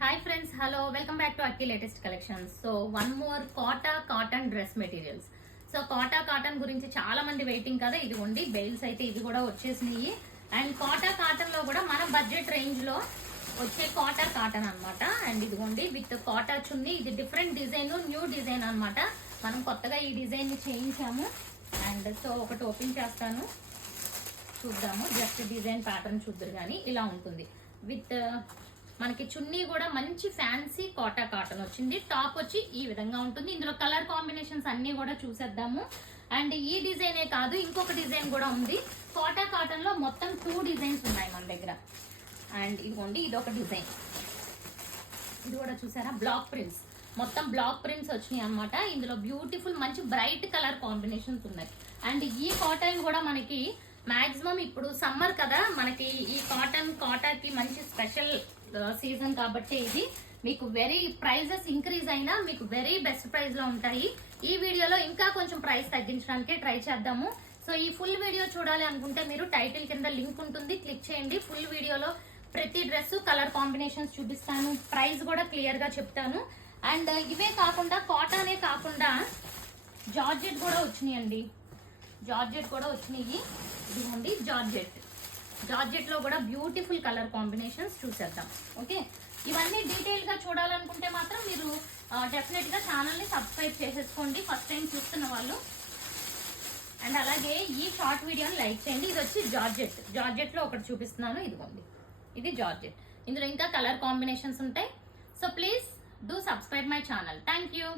Hi friends, hello, welcome back to Aki latest collections. So one more Kota cotton dress materials. సో Kota cotton గురించి చాలా మంది waiting కదా. ఇదిగోండి బెయిల్స్ అయితే ఇది కూడా వచ్చేసినాయి. అండ్ కోటా కాటన్ లో కూడా మన బడ్జెట్ రేంజ్ లో వచ్చే కోటా కాటన్ అన్నమాట. అండ్ ఇదిగోండి విత్ కోటా చున్నీ, ఇది డిఫరెంట్ డిజైన్, న్యూ డిజైన్ అన్నమాట. మనం కొత్తగా ఈ డిజైన్ ని చేయించాము. అండ్ సో ఒకటి ఓపెన్ చేస్తాను, చూద్దాము. జస్ట్ డిజైన్ ప్యాటర్న్ చూద్దరు కానీ ఇలా ఉంటుంది. విత్ మనకి చున్నీ కూడా మంచి ఫ్యాన్సీ కోటా కాటన్ వచ్చింది. టాప్ వచ్చి ఈ విధంగా ఉంటుంది. ఇందులో కలర్ కాంబినేషన్స్ అన్ని కూడా చూసేద్దాము. అండ్ ఈ డిజైనే కాదు, ఇంకొక డిజైన్ కూడా ఉంది. కోటా కాటన్ లో మొత్తం 2 డిజైన్స్ ఉన్నాయి మన దగ్గర. అండ్ ఇదిగోండి ఇదొక డిజైన్, ఇది కూడా చూసారా, బ్లాక్ ప్రింట్స్, మొత్తం బ్లాక్ ప్రింట్స్ వచ్చినాయి అనమాట. ఇందులో బ్యూటిఫుల్ మంచి బ్రైట్ కలర్ కాంబినేషన్స్ ఉన్నాయి. అండ్ ఈ కాటన్ కూడా మనకి మాక్సిమం ఇప్పుడు సమ్మర్ కదా, మనకి ఈ కోటాకి మంచి స్పెషల్ సీజన్ కాబట్టి ఇది మీకు వెరీ ప్రైజెస్ ఇంక్రీజ్ అయినా మీకు వెరీ బెస్ట్ ప్రైస్ లో ఉంటాయి. ఈ వీడియోలో ఇంకా కొంచెం ప్రైస్ తగ్గించడానికి ట్రై చేద్దాము. సో ఈ ఫుల్ వీడియో చూడాలి అనుకుంటే మీరు టైటిల్ కింద లింక్ ఉంటుంది, క్లిక్ చేయండి. ఫుల్ వీడియోలో ప్రతి డ్రెస్ కలర్ కాంబినేషన్స్ చూపిస్తాను, ప్రైస్ కూడా క్లియర్ గా చెప్తాను. అండ్ ఇవే కాకుండా కాటనే కాకుండా జార్జెట్ కూడా వచ్చినాయండి. జార్జెట్ కూడా వచ్చినాయి. ఇదిగోండి జార్జెట్ లో కూడా బ్యూటిఫుల్ కలర్ కాంబినేషన్స్ చూసేద్దాం. ఓకే, ఇవన్నీ డీటెయిల్ గా చూడాలనుకుంటే మాత్రం మీరు డెఫినెట్ గా ఛానల్ ని సబ్స్క్రైబ్ చేసేసుకోండి ఫస్ట్ టైం చూస్తున్న వాళ్ళు. అండ్ అలాగే ఈ షార్ట్ వీడియోని లైక్ చేయండి. ఇది వచ్చి జార్జెట్ లో ఒకటి చూపిస్తున్నాను. ఇదిగోండి ఇది జార్జెట్. ఇందులో ఇంకా కలర్ కాంబినేషన్స్ ఉంటాయి. So please do subscribe my channel. Thank you.